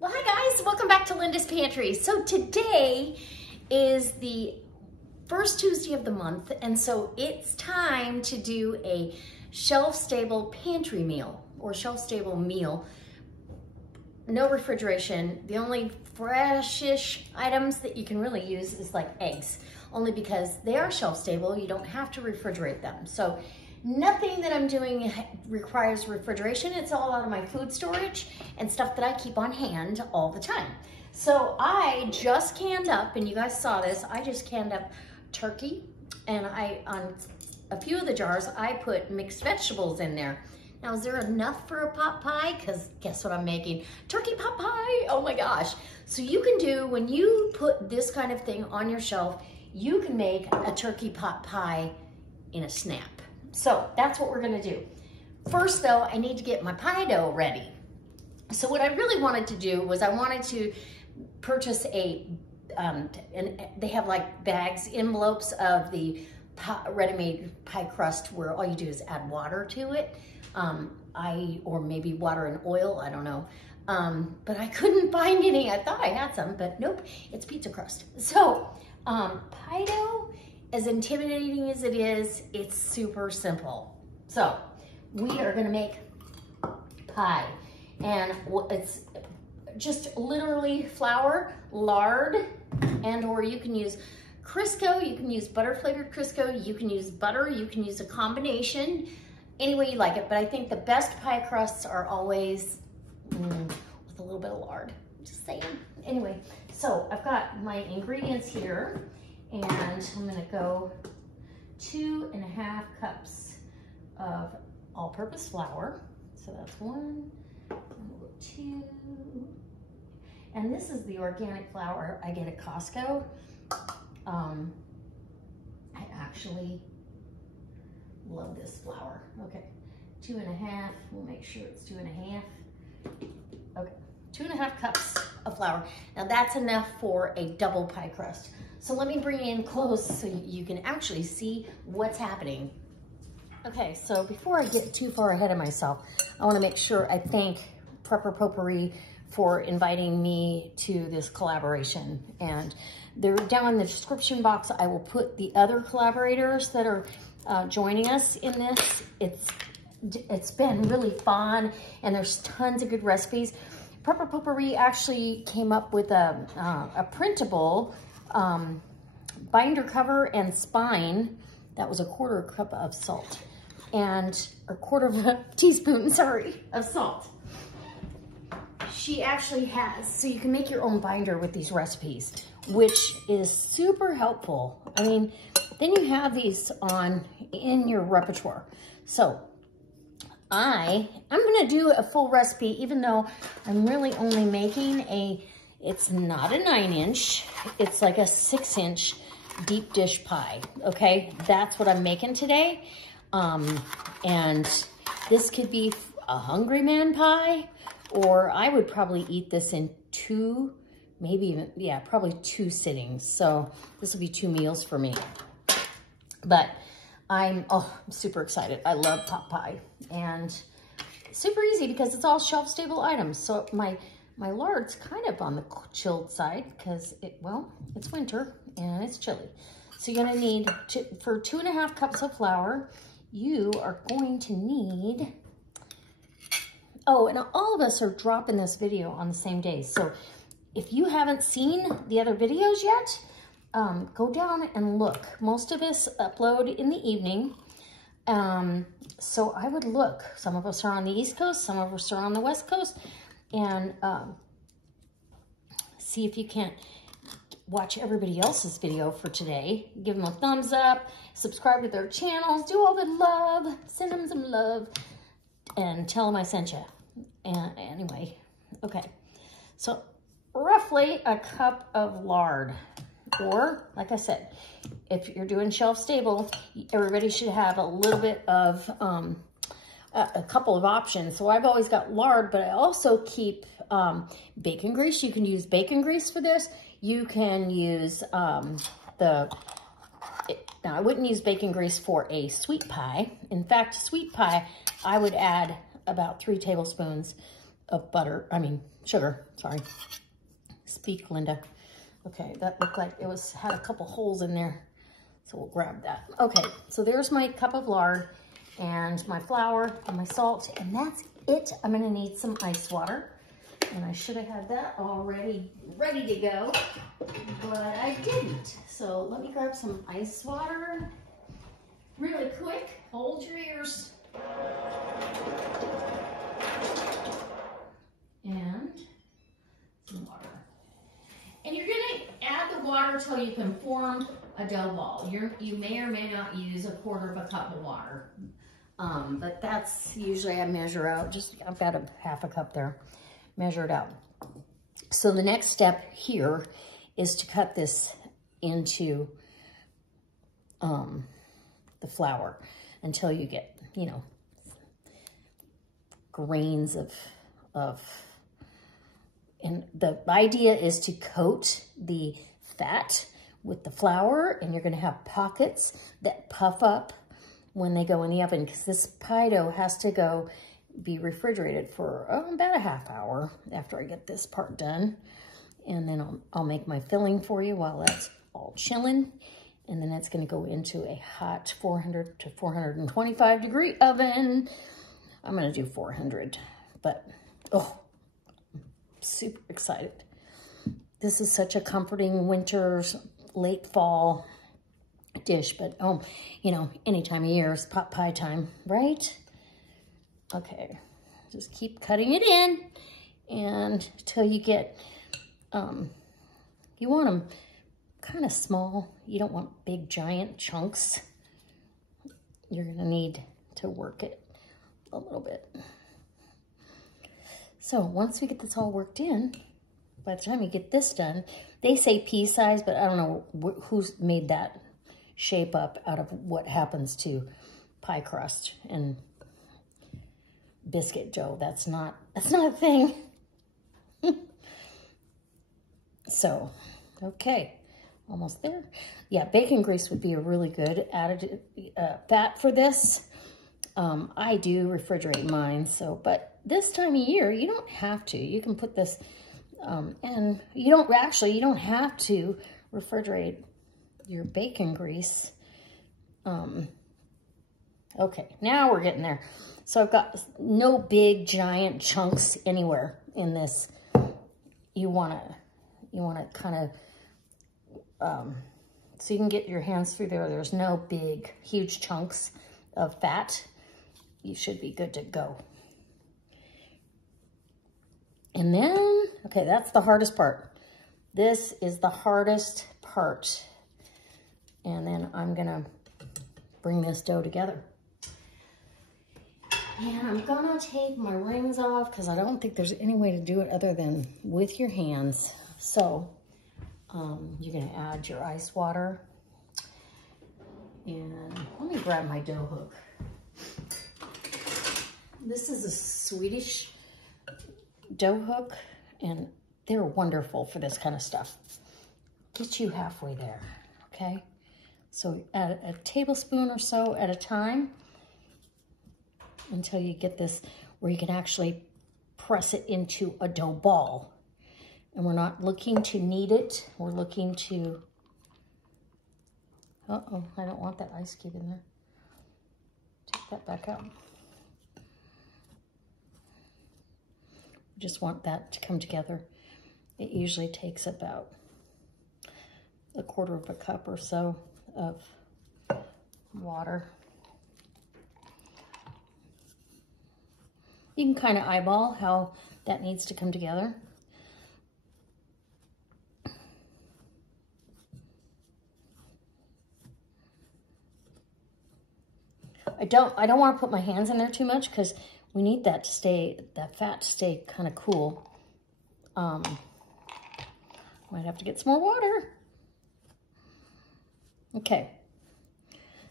Well, hi guys, welcome back to Linda's Pantry. So today is the first Tuesday of the month, and so it's time to do a shelf-stable pantry meal or shelf-stable meal. No refrigeration. The only fresh-ish items that you can really use is like eggs, only because they are shelf-stable. You don't have to refrigerate them. So nothing that I'm doing requires refrigeration. It's all out of my food storage and stuff that I keep on hand all the time. So I just canned up, and you guys saw this, I just canned up turkey, and on a few of the jars, I put mixed vegetables in there. Now, is there enough for a pot pie? Because guess what I'm making? Turkey pot pie, oh my gosh. So you can do, when you put this kind of thing on your shelf, you can make a turkey pot pie in a snap. So that's what we're gonna do. First though, I need to get my pie dough ready. So what I really wanted to do was I wanted to purchase and they have like bags, envelopes of the ready-made pie crust where all you do is add water to it. Or maybe water and oil, I don't know. But I couldn't find any. I thought I had some, but nope, it's pizza crust. So pie dough, as intimidating as it is, it's super simple. So we are gonna make pie, and it's just literally flour, lard, and or you can use Crisco, you can use butter flavored Crisco, you can use butter, you can use a combination, any way you like it. But I think the best pie crusts are always with a little bit of lard, just saying. Anyway, so I've got my ingredients here, and I'm gonna go 2.5 cups of all-purpose flour. So that's 1, and we'll go 2. And this is the organic flour I get at Costco. I actually love this flour. Okay, 2.5, we'll make sure it's 2.5. Okay, 2.5 cups of flour. Now that's enough for a double pie crust. So let me bring you in close so you can actually see what's happening. Okay, so before I get too far ahead of myself, I wanna make sure I thank Prepper Potpourri for inviting me to this collaboration. And they're down in the description box. I will put the other collaborators that are joining us in this. It's been really fun, and there's tons of good recipes. Prepper Potpourri actually came up with a printable binder cover and spine. That was a 1/4 cup of salt, and a 1/4 teaspoon, sorry, of salt. She actually has, so you can make your own binder with these recipes, which is super helpful. I mean, then you have these in your repertoire. So I'm gonna do a full recipe, even though I'm really only making it's not a 9-inch, it's like a 6-inch deep dish pie, okay? That's what I'm making today. And this could be a hungry man pie, or I would probably eat this in 2, maybe even, yeah, probably 2 sittings. So this will be 2 meals for me. But I'm super excited. I love pot pie, and super easy because it's all shelf-stable items. So my lard's kind of on the chilled side because it's winter and it's chilly. So you're gonna need, for 2.5 cups of flour, you are going to need, and all of us are dropping this video on the same day. So if you haven't seen the other videos yet, go down and look. Most of us upload in the evening. So I would look. Some of us are on the East Coast, some of us are on the West Coast, and see if you can't watch everybody else's video for today. Give them a thumbs up, subscribe to their channels, do all the love, send them some love, and tell them I sent you. And anyway, okay. So roughly a cup of lard, or like I said, if you're doing shelf stable, everybody should have a little bit of a couple of options. So I've always got lard, but I also keep bacon grease. You can use bacon grease for this. You can use now I wouldn't use bacon grease for a sweet pie. In fact, sweet pie, I would add about 3 tablespoons of butter, sugar, sorry. Speak, Linda. Okay, that looked like it had a couple holes in there. So we'll grab that. Okay, so there's my cup of lard and my flour and my salt, and that's it. I'm gonna need some ice water. And I should have had that already ready to go, but I didn't. So let me grab some ice water really quick. Hold your ears. And some water. And you're gonna add the water till you can form a dough ball. You may or may not use a quarter of a cup of water. But that's usually I measure out, I've got a half a cup there. Measure it out. So the next step here is to cut this into the flour until you get, grains of, and the idea is to coat the fat with the flour, and you're gonna have pockets that puff up when they go in the oven, because this pie dough has to be refrigerated for about a half hour after I get this part done. And then I'll make my filling for you while that's all chilling. And then it's gonna go into a hot 400 to 425 degree oven. I'm gonna do 400, but I'm super excited. This is such a comforting winter, late fall dish, but any time of year is pot pie time, right? Okay, just keep cutting it in and until you get, you want them kind of small. You don't want big giant chunks. You're gonna need to work it a little bit. So once we get this all worked in, by the time you get this done, they say pea size, but I don't know who's made that shape up out of what happens to pie crust and biscuit dough. That's not a thing. So, okay, almost there. Yeah, bacon grease would be a really good added fat for this. I do refrigerate mine, but this time of year, you don't have to. You can put this, and you don't have to refrigerate your bacon grease. Okay, now we're getting there. So I've got no big giant chunks anywhere in this. You want to kind of, so you can get your hands through there. There's no big, huge chunks of fat. You should be good to go. And then, okay, that's the hardest part. This is the hardest part. And then I'm gonna bring this dough together. And I'm gonna take my rings off because I don't think there's any way to do it other than with your hands. So you're gonna add your ice water. And let me grab my dough hook. This is a Swedish dough hook, and they're wonderful for this kind of stuff. Get you halfway there, okay? So add a tablespoon or so at a time until you get this where you can actually press it into a dough ball. And we're not looking to knead it. We're looking to, uh-oh, I don't want that ice cube in there. Take that back out. Just want that to come together. It usually takes about a quarter of a cup or so of water. You can kind of eyeball how that needs to come together. I don't want to put my hands in there too much because we need that fat to stay kind of cool. Might have to get some more water. Okay.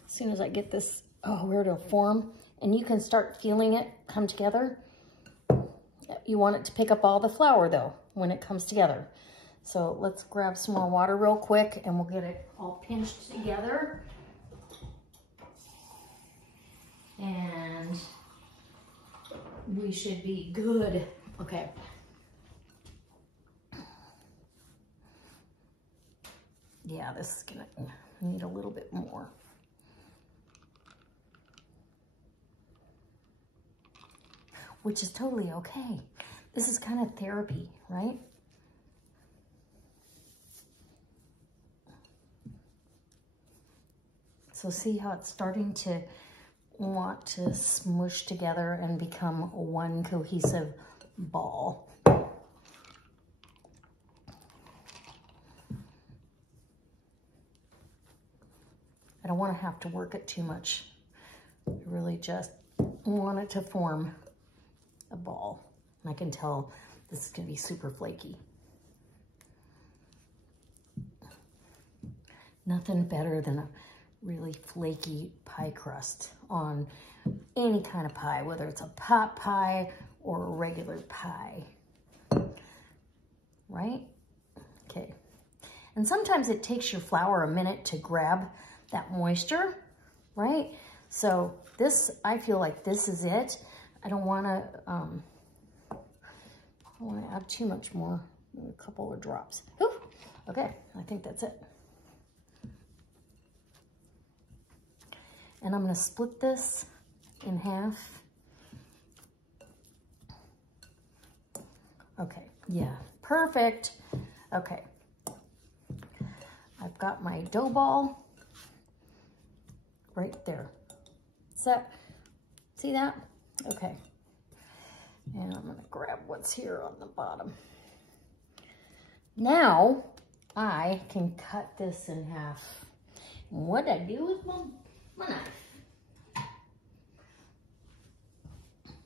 As soon as I get this, where it'll form, and you can start feeling it come together. You want it to pick up all the flour though when it comes together. So let's grab some more water real quick and we'll get it all pinched together. And we should be good Okay. Yeah, this is gonna need a little bit more. Which is totally okay. This is kind of therapy, right? So see how it's starting to want to smush together and become one cohesive ball. I don't want to have to work it too much. I really just want it to form a ball. And I can tell this is going to be super flaky. Nothing better than a really flaky pie crust on any kind of pie, whether it's a pot pie or a regular pie, right? Okay. And sometimes it takes your flour a minute to grab that moisture, right? So this, I feel like this is it. I don't want to add too much more, a couple of drops. Whew. Okay, I think that's it. And I'm going to split this in half. Okay, yeah, perfect. Okay, I've got my dough ball right there. See that? Okay. And I'm going to grab what's here on the bottom. Now I can cut this in half. And what I do with my knife.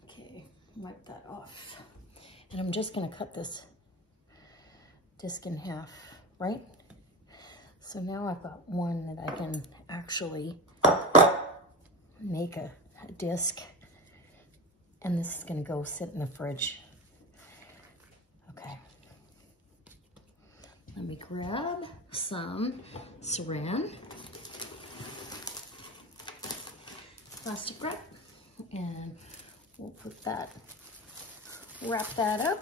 Okay, wipe that off. And I'm just going to cut this disc in half, right? So now I've got one that I can actually make a disc. And this is going to go sit in the fridge. Okay. Let me grab some saran. Plastic wrap. And we'll put that, wrap that up.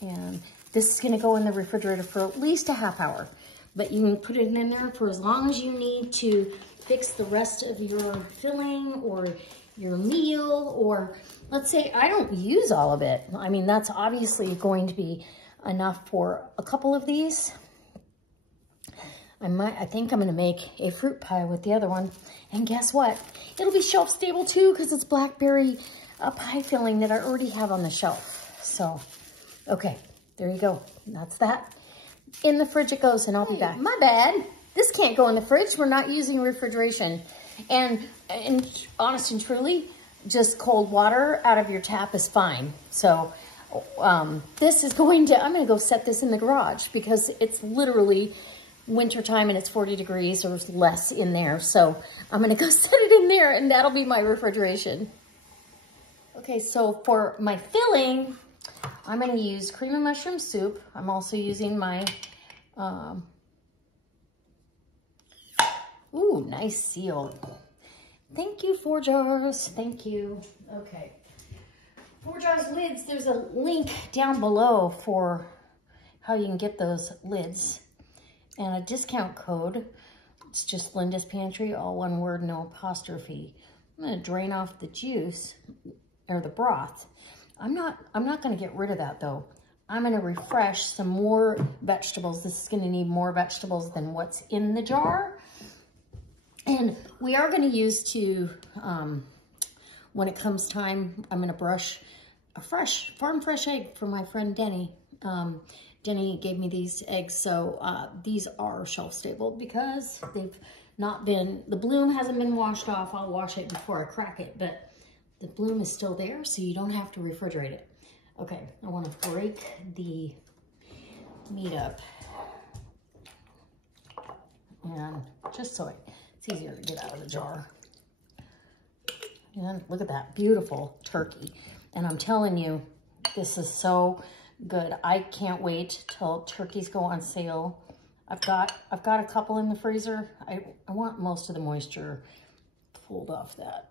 And this is going to go in the refrigerator for at least a half hour. But you can put it in there for as long as you need to fix the rest of your filling or your meal, or let's say I don't use all of it. I mean, that's obviously going to be enough for a couple of these. I think I'm gonna make a fruit pie with the other one. And guess what? It'll be shelf stable too, because it's blackberry pie filling that I already have on the shelf. So, okay, there you go. That's that. In the fridge it goes, and I'll be back. My bad. This can't go in the fridge. We're not using refrigeration. And honest and truly, just cold water out of your tap is fine. So this is I'm gonna go set this in the garage because it's literally wintertime and it's 40 degrees or less in there. So I'm gonna go set it in there and that'll be my refrigeration. Okay, so for my filling, I'm gonna use cream and mushroom soup. I'm also using my, ooh, nice seal. Thank you, 4 jars. Thank you. Okay. 4 jars lids. There's a link down below for how you can get those lids. And a discount code. It's just Linda's Pantry, all one word, no apostrophe. I'm going to drain off the juice, or the broth. I'm not going to get rid of that, though. I'm going to refresh some more vegetables. This is going to need more vegetables than what's in the jar. And we are going to use when it comes time, I'm going to brush a farm fresh egg for my friend Denny. Denny gave me these eggs, so these are shelf stable because they've not been, the bloom hasn't been washed off. I'll wash it before I crack it, but the bloom is still there, so you don't have to refrigerate it. Okay, I want to break the meat up. And just so it's easier to get out of the jar. And look at that beautiful turkey. And I'm telling you, this is so good. I can't wait till turkeys go on sale. I've got a couple in the freezer. I want most of the moisture pulled off that.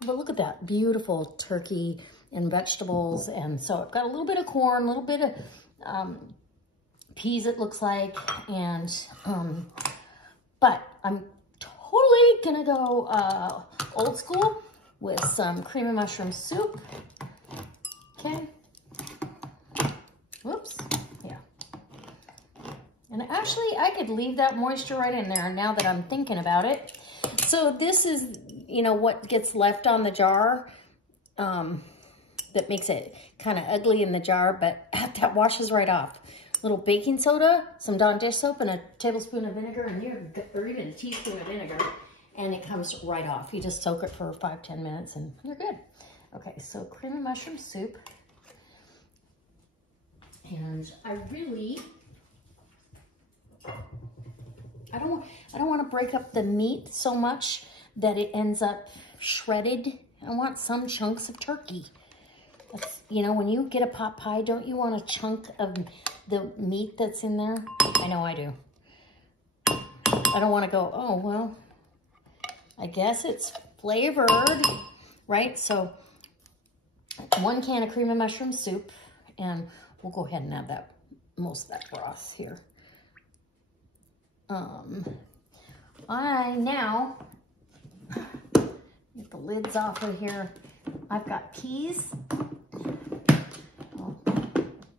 But look at that beautiful turkey and vegetables. And so I've got a little bit of corn, a little bit of peas, it looks like. And, but I'm totally gonna go old school with some cream and mushroom soup. Okay. Whoops. Yeah. And actually, I could leave that moisture right in there now that I'm thinking about it. So this is, you know, what gets left on the jar that makes it kind of ugly in the jar, but that washes right off. A little baking soda, some Dawn dish soap, and a tablespoon of vinegar, and or even a teaspoon of vinegar, and it comes right off. You just soak it for 5-10 minutes and you're good. Okay, so cream and mushroom soup. And I don't want to break up the meat so much that it ends up shredded. I want some chunks of turkey. That's, you know, when you get a pot pie, don't you want a chunk of the meat that's in there? I know I do. I don't want to go, oh, well, I guess it's flavored, right? So 1 can of cream and mushroom soup, and we'll go ahead and add that, most of that broth here. I now get the lids off of here. I've got peas. Well,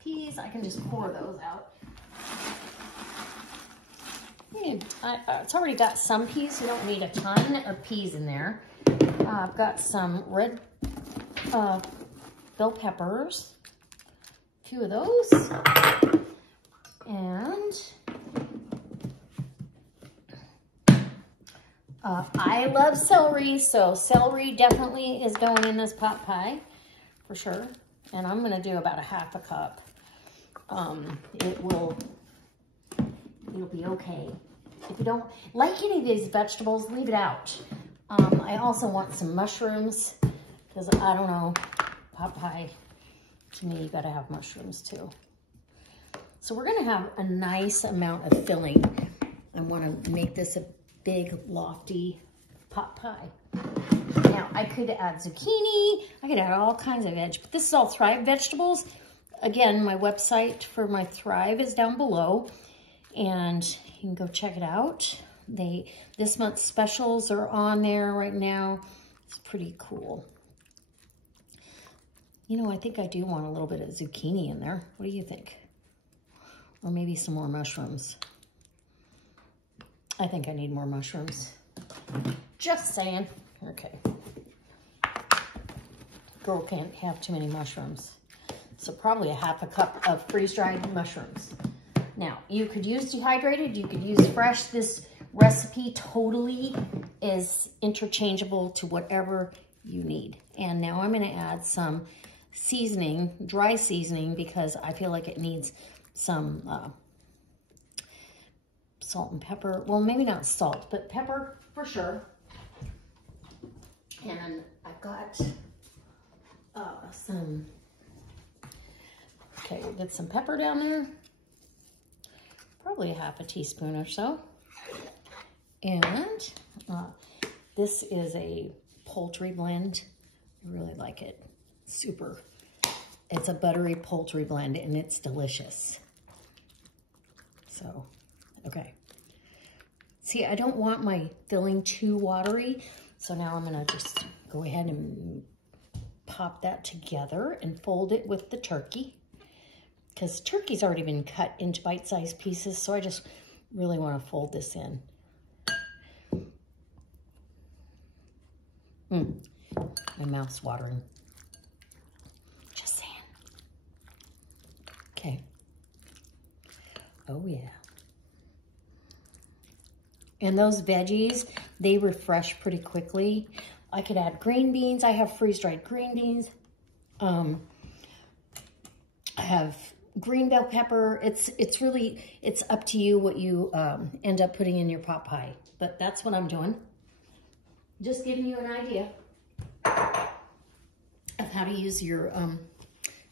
peas, I can just pour those out. It's already got some peas. You don't need a ton of peas in there. I've got some red bell peppers, a few of those, and I love celery, so celery definitely is going in this pot pie for sure. And I'm going to do about a ½ cup. It'll be okay. If you don't like any of these vegetables, leave it out. I also want some mushrooms because I don't know, pot pie, to me, you got to have mushrooms too. So we're going to have a nice amount of filling. I want to make this a big, lofty pot pie. Now, I could add zucchini. I could add all kinds of veg, but this is all Thrive vegetables. Again, my website for my Thrive is down below, and you can go check it out. This month's specials are on there right now. It's pretty cool. You know, I think I do want a little bit of zucchini in there. What do you think? Or maybe some more mushrooms. I think I need more mushrooms. Just saying. Okay. Girl can't have too many mushrooms. So probably a ½ cup of freeze-dried mushrooms. Now, you could use dehydrated, you could use fresh. This recipe totally is interchangeable to whatever you need. And now I'm gonna add some seasoning, dry seasoning, because I feel like it needs some salt and pepper. Well, maybe not salt, but pepper for sure. And I've got okay, we'll get some pepper down there. Probably a ½ teaspoon or so. And this is a poultry blend. I really like it. Super. It's a buttery poultry blend and it's delicious. So, okay. See, I don't want my filling too watery. So now I'm gonna just go ahead and pop that together and fold it with the turkey. Because turkey's already been cut into bite-sized pieces, so I just really want to fold this in. My mouth's watering. Just saying. Okay. Oh, yeah. And those veggies, they refresh pretty quickly. I could add green beans. I have freeze-dried green beans. I have green bell pepper. It's really, it's up to you what you end up putting in your pot pie. But that's what I'm doing. Just giving you an idea of how to use your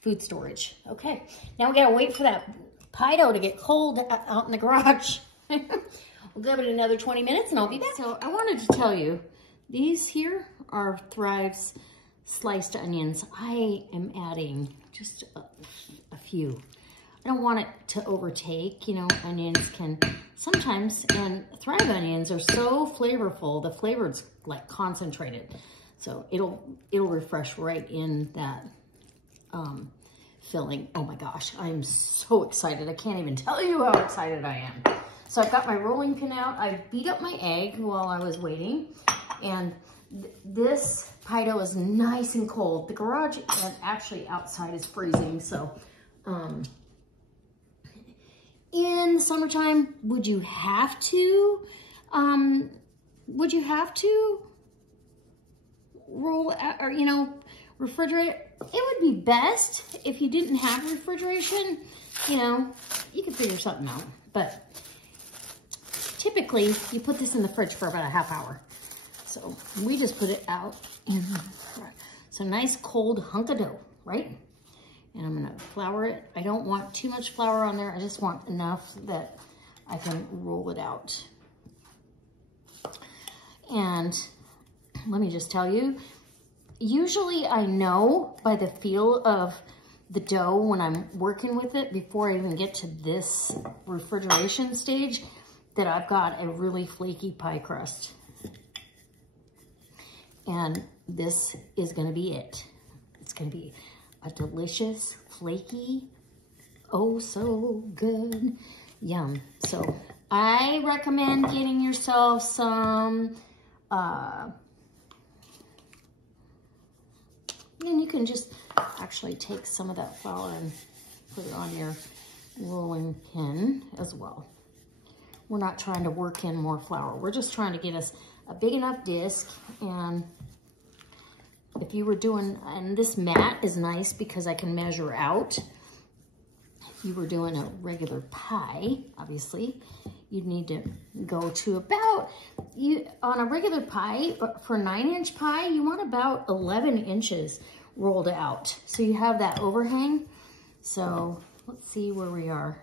food storage. Okay, now we gotta wait for that pie dough to get cold out in the garage. We'll give it another 20 minutes and I'll be back. So I wanted to tell you, these here are Thrive's sliced onions. I am adding just a few. I don't want it to overtake, you know, onions can sometimes, and thrive onions are so flavorful. The flavor's like concentrated. So it'll refresh right in that filling. Oh my gosh, I'm so excited. I can't even tell you how excited I am. So I've got my rolling pin out. I beat up my egg while I was waiting. And this pie dough is nice and cold. The garage and actually outside is freezing. So in summertime, would you have to roll out, or, you know, refrigerate? It would be best if you didn't have refrigeration. You know, you could figure something out. But typically, you put this in the fridge for about a half hour. So we just put it out in the fridge. So nice cold hunk of dough, right? And I'm gonna flour it. I don't want too much flour on there. I just want enough that I can roll it out. And let me just tell you, usually I know by the feel of the dough when I'm working with it before I even get to this refrigeration stage that I've got a really flaky pie crust. And this is gonna be it. It's gonna be a delicious, flaky, oh so good, yum. So I recommend getting yourself some, and you can just actually take some of that flour and put it on your rolling pin as well. We're not trying to work in more flour. We're just trying to get us a big enough disc. And if you were doing, and this mat is nice because I can measure out. If you were doing a regular pie, obviously, you'd need to go to about, on a regular pie, for a 9-inch pie, you want about 11 inches rolled out. So you have that overhang. So let's see where we are.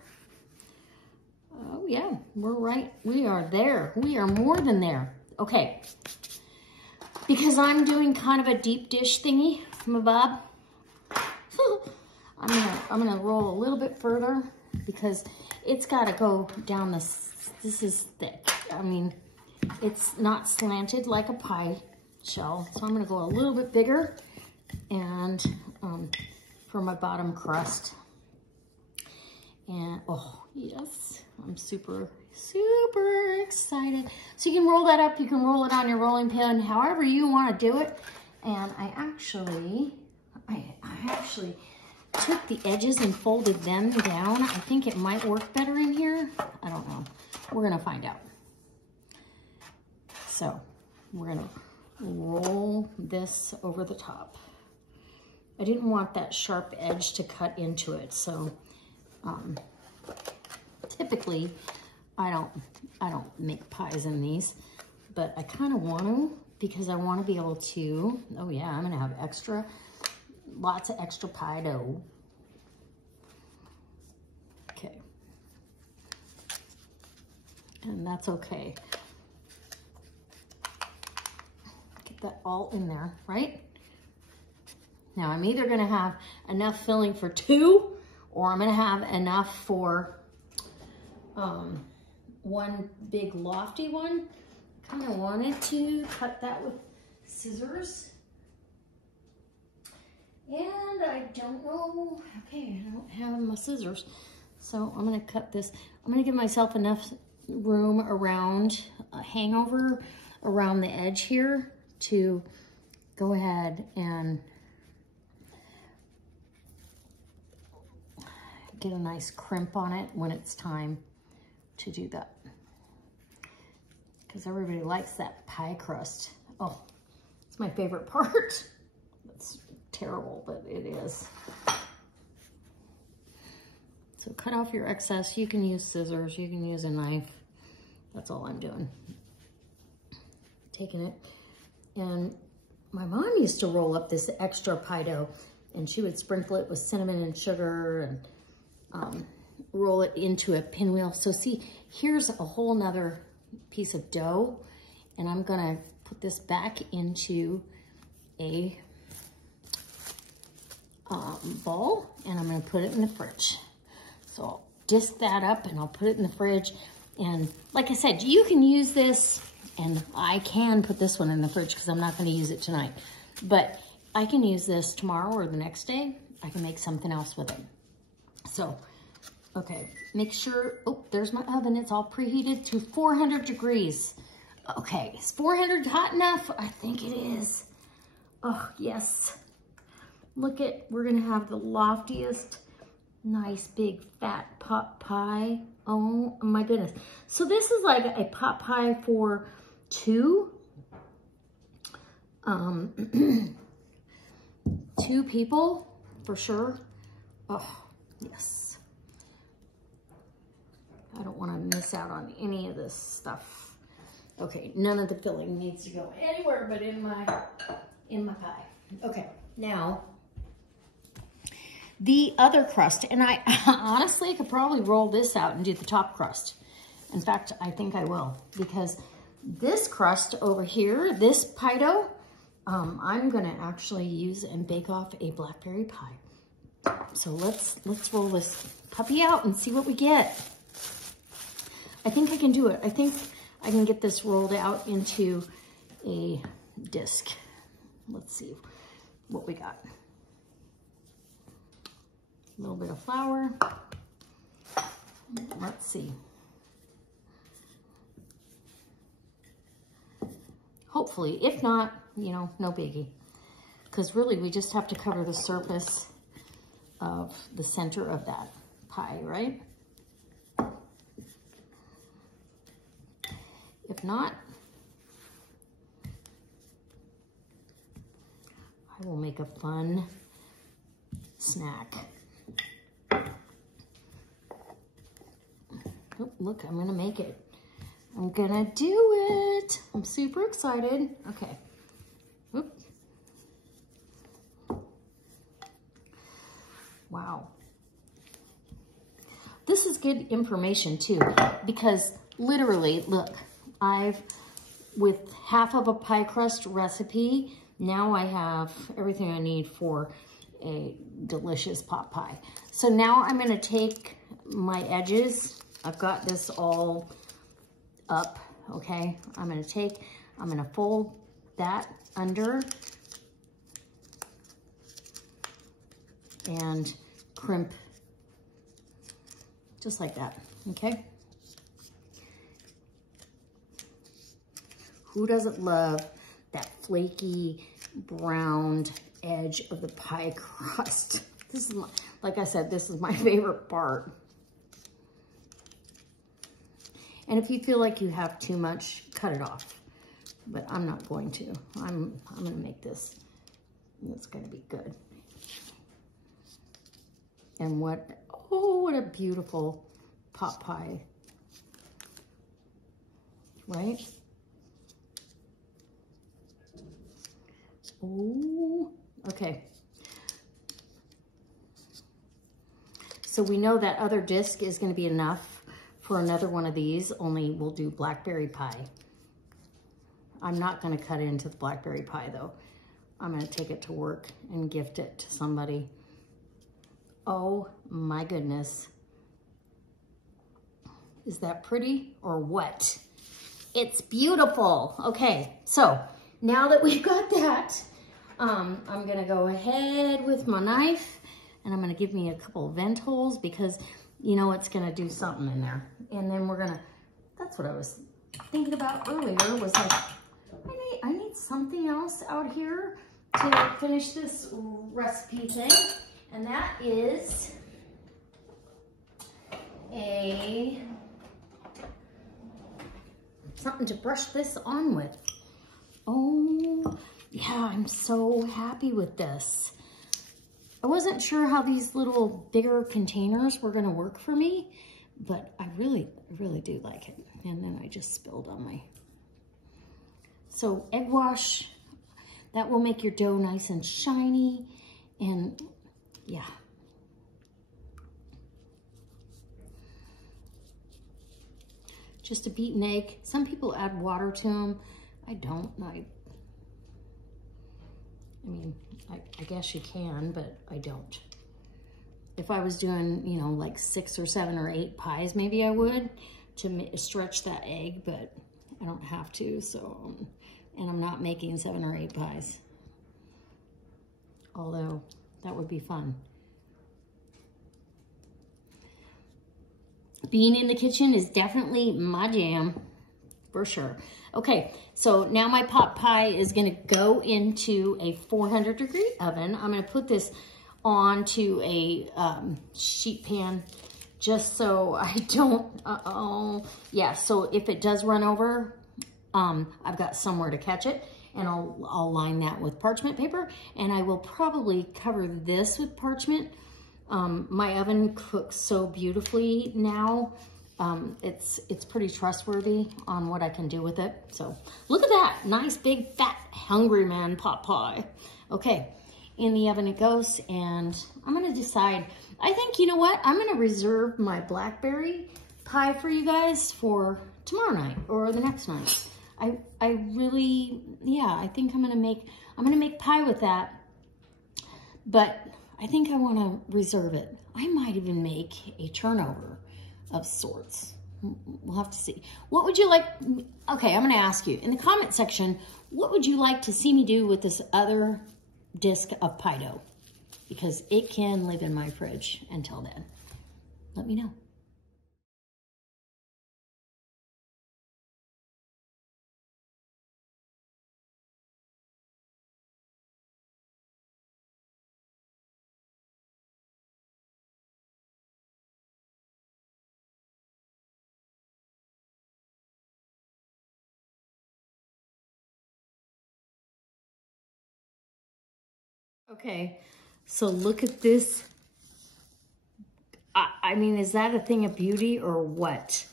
Oh yeah, we're right. We are there. We are more than there. Okay. Because I'm doing kind of a deep dish thingy, mabob, I'm gonna roll a little bit further because it's gotta go down this is thick. I mean, it's not slanted like a pie shell. So I'm gonna go a little bit bigger and for my bottom crust. And oh yes, I'm super excited. So you can roll that up, you can roll it on your rolling pin, however you want to do it. And I actually took the edges and folded them down. I think it might work better in here. I don't know. We're gonna find out. So we're gonna roll this over the top. I didn't want that sharp edge to cut into it, so typically I don't make pies in these, but I kind of want to because I want to be able to, oh yeah, I'm going to have lots of extra pie dough. Okay. And that's okay. Get that all in there, right? Now I'm either going to have enough filling for 2 or I'm going to have enough for one big lofty one. Kind of wanted to cut that with scissors. And I don't know, okay, I don't have my scissors. So I'm gonna cut this. I'm gonna give myself enough room around, a hangover around the edge here to go ahead and get a nice crimp on it when it's time to do that. Because everybody likes that pie crust. Oh, it's my favorite part. It's terrible, but it is. So cut off your excess. You can use scissors, you can use a knife. That's all I'm doing. Taking it. And my mom used to roll up this extra pie dough and she would sprinkle it with cinnamon and sugar and roll it into a pinwheel. So see, here's a whole nother piece of dough, and I'm gonna put this back into a bowl, and I'm gonna put it in the fridge. So I'll disc that up and I'll put it in the fridge. And like I said, you can use this, and I can put this one in the fridge because I'm not gonna use it tonight. But I can use this tomorrow or the next day. I can make something else with it. So, okay, make sure, oh, there's my oven. It's all preheated to 400 degrees. Okay, is 400 hot enough? I think it is. Oh, yes. Look at, we're gonna have the loftiest, nice big fat pot pie. Oh my goodness. So this is like a pot pie for two. 2 people for sure. Oh, yes. I don't want to miss out on any of this stuff. Okay, none of the filling needs to go anywhere but in my pie. Okay, now the other crust, and I honestly could probably roll this out and do the top crust. In fact, I think I will, because this crust over here, this pie dough, I'm gonna actually use and bake off a blackberry pie. So let's roll this puppy out and see what we get. I think I can do it. I think I can get this rolled out into a disc. Let's see what we got. A little bit of flour. Let's see. Hopefully, if not, you know, no biggie. Because really, we just have to cover the surface of the center of that pie, right? If not, I will make a fun snack. Oh, look, I'm gonna make it. I'm gonna do it. I'm super excited. Okay. Oop. Wow. This is good information too, because literally, look, with half of a pie crust recipe, now I have everything I need for a delicious pot pie. So now I'm gonna take my edges. I've got this all up, okay? I'm gonna fold that under and crimp just like that, okay? Who doesn't love that flaky, browned edge of the pie crust? This is, like I said, this is my favorite part. And if you feel like you have too much, cut it off. But I'm not going to. I'm gonna make this. It's gonna be good. And what a beautiful pot pie, right? Oh, okay. So we know that other disc is gonna be enough for another one of these, only we'll do blackberry pie. I'm not gonna cut it into the blackberry pie though. I'm gonna take it to work and gift it to somebody. Oh my goodness. Is that pretty or what? It's beautiful. Okay, so now that we've got that, I'm gonna go ahead with my knife and I'm gonna give me a couple of vent holes because you know it's gonna do something in there. And then we're gonna, that's what I was thinking about earlier, was like, I need something else out here to finish this recipe thing. And that is something to brush this on with. Oh, yeah, I'm so happy with this. I wasn't sure how these little bigger containers were gonna work for me, but I really do like it. And then I just spilled on my. So egg wash, that will make your dough nice and shiny. And yeah. Just a beaten egg. Some people add water to them. I don't. I'm mean, I guess you can, but I don't. If I was doing, you know, like 6 or 7 or 8 pies, maybe I would to stretch that egg, but I don't have to, so, and I'm not making 7 or 8 pies. Although that would be fun. Being in the kitchen is definitely my jam, for sure. Okay, so now my pot pie is gonna go into a 400-degree oven. I'm gonna put this onto a sheet pan just so I don't, yeah, so if it does run over, I've got somewhere to catch it, and I'll line that with parchment paper, and I will probably cover this with parchment. My oven cooks so beautifully now. It's pretty trustworthy on what I can do with it. So look at that, nice big fat hungry man pot pie. Okay, in the oven it goes, and I'm gonna decide, I think, you know what? I'm gonna reserve my blackberry pie for you guys for tomorrow night or the next night. I really, yeah, I think I'm gonna make pie with that, but I think I wanna reserve it. I might even make a turnover of sorts. We'll have to see. What would you like? Okay, I'm gonna ask you in the comment section, what would you like to see me do with this other disc of pie dough? Because it can live in my fridge until then. Let me know. Okay, so look at this. I mean, is that a thing of beauty or what?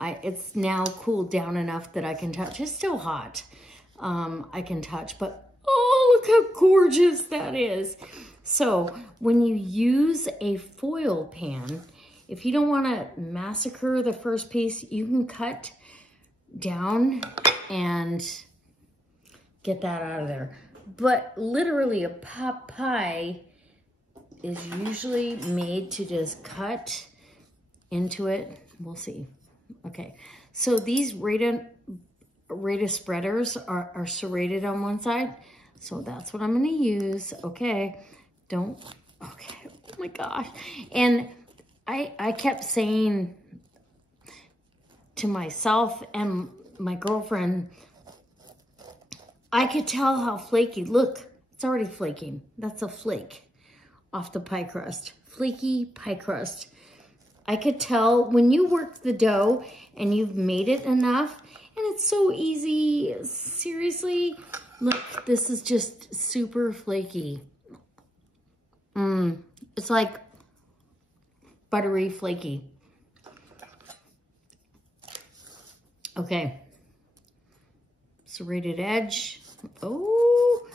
It's now cooled down enough that I can touch. It's still hot. I can touch, but oh, look how gorgeous that is. So when you use a foil pan, if you don't want to massacre the first piece, you can cut down and get that out of there. But literally a pot pie is usually made to just cut into it. We'll see. Okay, so these Rada spreaders are serrated on one side. So that's what I'm gonna use. Okay, okay, oh my gosh. And I kept saying to myself and my girlfriend, I could tell how flaky, look, it's already flaking. That's a flake off the pie crust, flaky pie crust. I could tell when you work the dough and you've made it enough, and it's so easy, seriously. Look, this is just super flaky. It's like buttery flaky. Okay, serrated edge. Oh,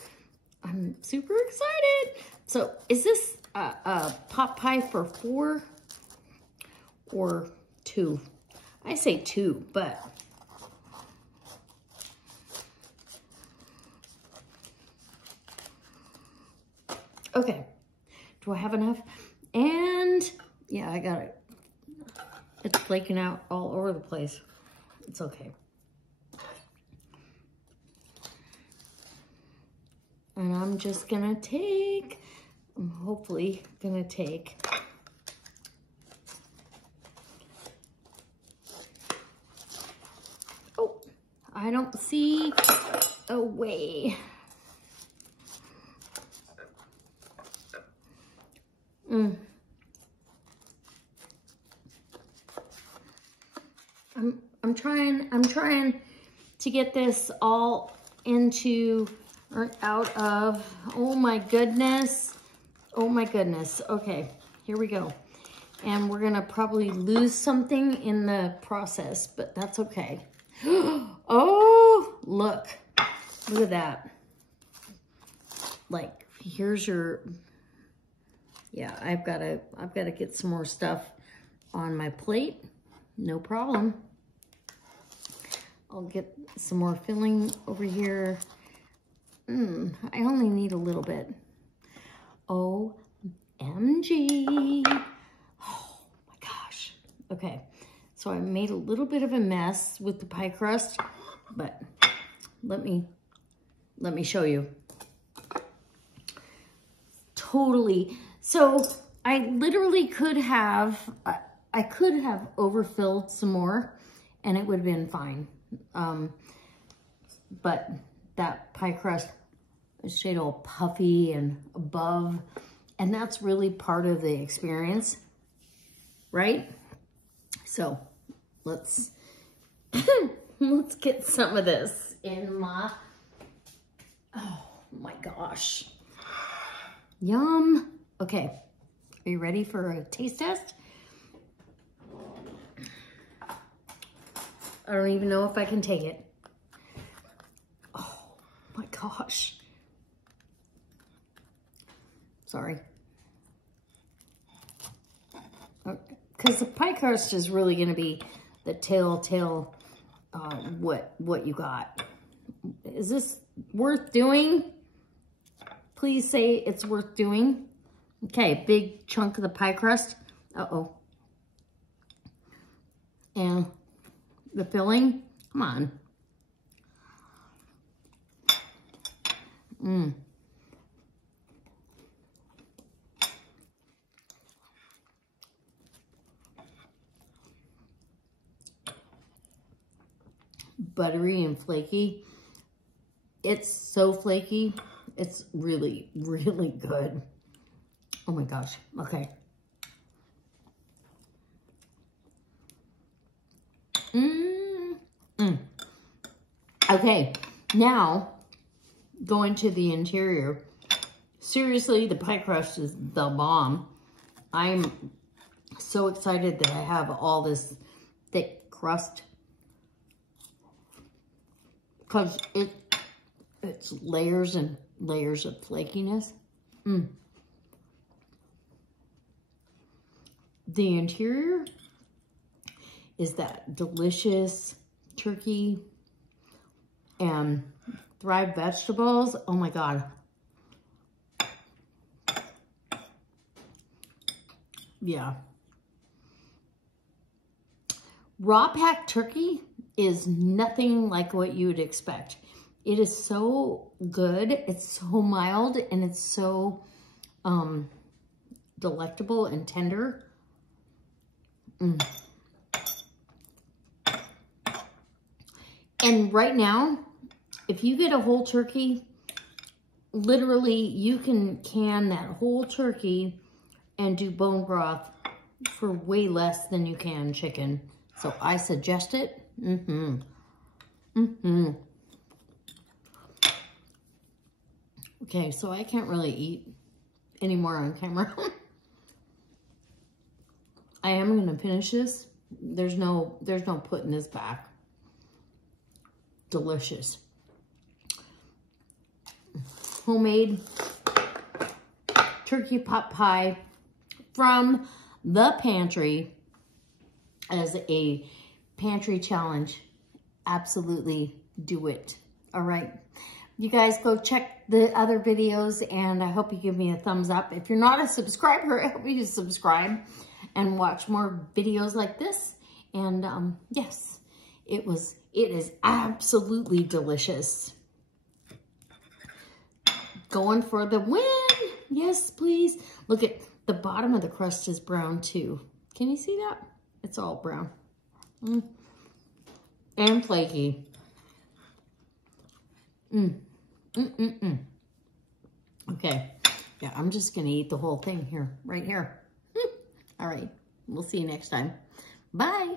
I'm super excited. So is this a pot pie for 4 or 2? I say 2, but okay. Do I have enough? And yeah, I got it. It's flaking out all over the place. It's okay. And I'm just gonna take, I'm hopefully gonna take oh, I don't see a way. I'm trying to get this all into or out of, oh my goodness. Okay, here we go. And we're gonna probably lose something in the process, but that's okay. Oh, look at that. Like, here's your, yeah, I've gotta get some more stuff on my plate. No problem. I'll get some more filling over here. I only need a little bit. OMG. Oh my gosh. Okay, so I made a little bit of a mess with the pie crust, but let me show you. Totally. So I literally could have, I could have overfilled some more and it would have been fine. But that pie crust stayed all puffy and above, and that's really part of the experience, right? So let's let's get some of this in my, oh my gosh. Yum. Okay, are you ready for a taste test? I don't even know if I can take it. Oh my gosh. Sorry. Because the pie crust is really going to be the telltale what you got. Is this worth doing? Please say it's worth doing. Okay, big chunk of the pie crust. Uh-oh. And the filling, come on. Buttery and flaky. It's so flaky. It's really, really good. Oh my gosh. Okay. Okay, now going to the interior. Seriously, the pie crust is the bomb. I'm so excited that I have all this thick crust because it's layers and layers of flakiness. The interior is that delicious turkey and Thrive vegetables. Oh my God. Yeah. Raw packed turkey is nothing like what you would expect. It is so good. It's so mild and it's so delectable and tender. And right now, if you get a whole turkey, literally you can can that whole turkey and do bone broth for way less than you can chicken. So I suggest it. Okay, so I can't really eat anymore on camera. I am gonna finish this. There's no putting this back. Delicious. Homemade turkey pot pie from the pantry as a pantry challenge. Absolutely do it. All right. You guys go check the other videos and I hope you give me a thumbs up. If you're not a subscriber, I hope you subscribe and watch more videos like this. And yes, it is absolutely delicious. Going for the win. Yes, please. Look at the bottom of the crust is brown too. Can you see that? It's all brown. And flaky. Okay. Yeah, I'm just going to eat the whole thing here, right here. All right. We'll see you next time. Bye.